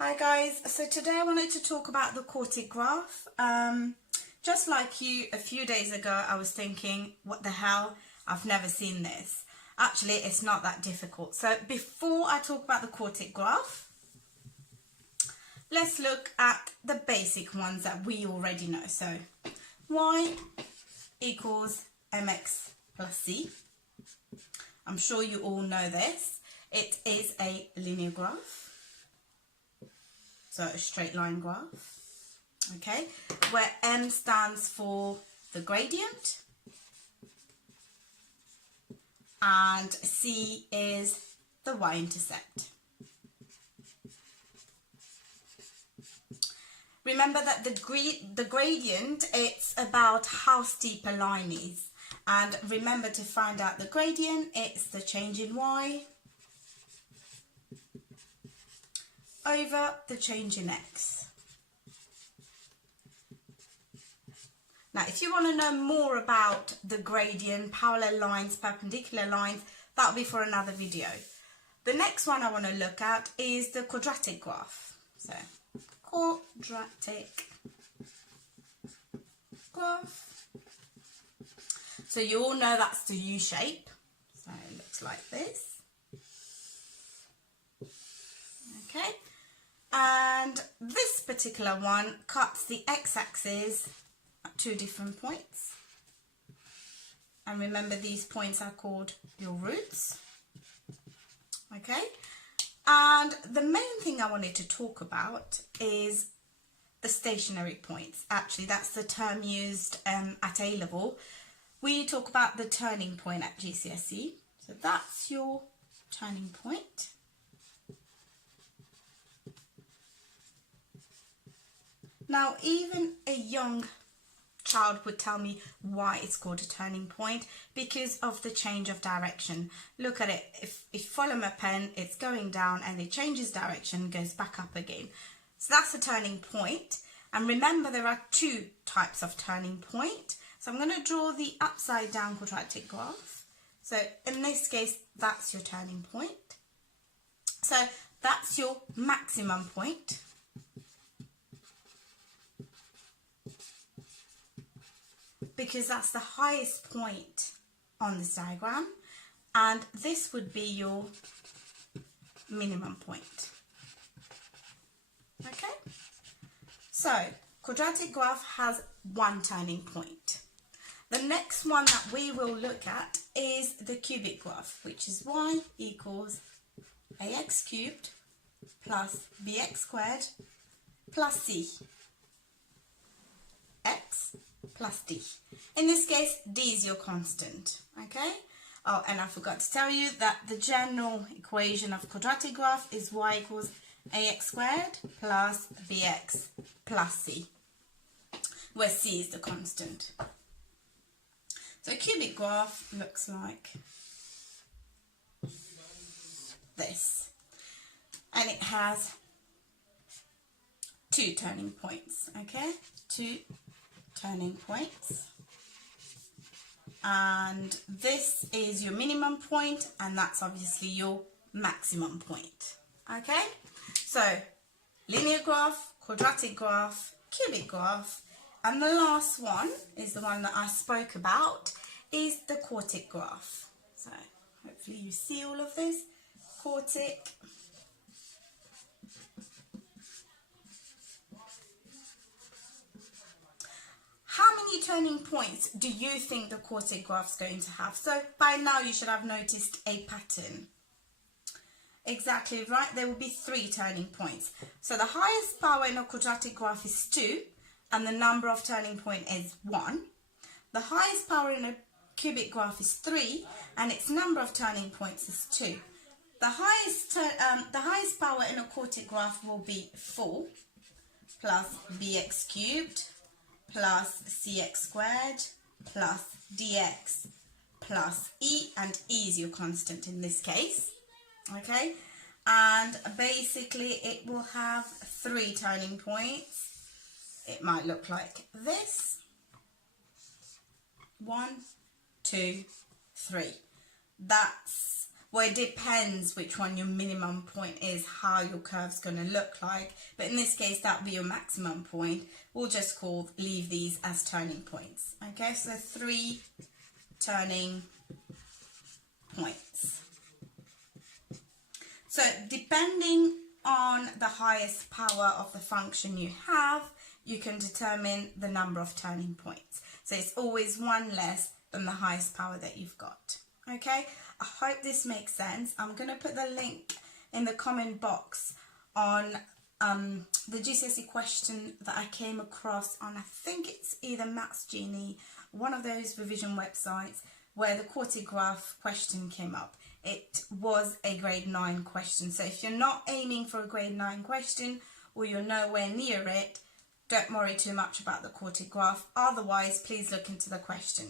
Hi guys, so today I wanted to talk about the Quartic Graph. Just like you, a few days ago I was thinking, what the hell, I've never seen this. Actually, it's not that difficult. So before I talk about the Quartic Graph, let's look at the basic ones that we already know. So y equals mx plus c. I'm sure you all know this. It is a linear graph. So a straight line graph, okay, where m stands for the gradient and c is the y-intercept. Remember that the gradient, it's about how steep a line is. And remember, to find out the gradient, it's the change in y over the change in x. Now, if you want to know more about the gradient, parallel lines, perpendicular lines, that'll be for another video. The next one I want to look at is the quadratic graph. So, quadratic graph. So you all know that's the U shape. So it looks like this. Okay. And this particular one cuts the x-axis at two different points. And remember, these points are called your roots. Okay. And the main thing I wanted to talk about is the stationary points. Actually, that's the term used at A level. We talk about the turning point at GCSE. So that's your turning point. Now, even a young child would tell me why it's called a turning point, because of the change of direction. Look at it. If you follow my pen, it's going down and it changes direction, goes back up again. So that's a turning point. And remember, there are two types of turning point. So I'm going to draw the upside down quadratic graph. So in this case, that's your turning point. So that's your maximum point. Because that's the highest point on this diagram, and this would be your minimum point. Okay, so quadratic graph has one turning point. The next one that we will look at is the cubic graph, which is y equals ax cubed plus bx squared plus c, x plus d. In this case, d is your constant, okay? Oh, and I forgot to tell you that the general equation of quadratic graph is y equals ax squared plus bx plus c, where c is the constant. So a cubic graph looks like this, and it has two turning points, okay? Two turning points, and this is your minimum point, and that's obviously your maximum point. Okay, so linear graph, quadratic graph, cubic graph, and the last one is the one that I spoke about, is the quartic graph. So hopefully you see all of this. Quartic. How many turning points do you think the quartic graph is going to have? So by now you should have noticed a pattern. Exactly right, there will be three turning points. So the highest power in a quadratic graph is 2, and the number of turning point is 1. The highest power in a cubic graph is 3, and its number of turning points is 2. The highest power in a quartic graph will be 4 plus bx cubed plus cx squared plus dx plus e, and e is your constant in this case, okay? And basically it will have three turning points. It might look like this. 1, 2, 3. That's Well, it depends which one your minimum point is, how your curve's going to look like. But in this case, that would be your maximum point. We'll just leave these as turning points. Okay, so 3 turning points. So depending on the highest power of the function you have, you can determine the number of turning points. So it's always one less than the highest power that you've got. Okay, I hope this makes sense. I'm going to put the link in the comment box on the GCSE question that I came across on, I think it's either Maths Genie, one of those revision websites, where the Quartic Graph question came up. It was a grade 9 question. So if you're not aiming for a grade 9 question, or you're nowhere near it, don't worry too much about the Quartic Graph. Otherwise, please look into the question.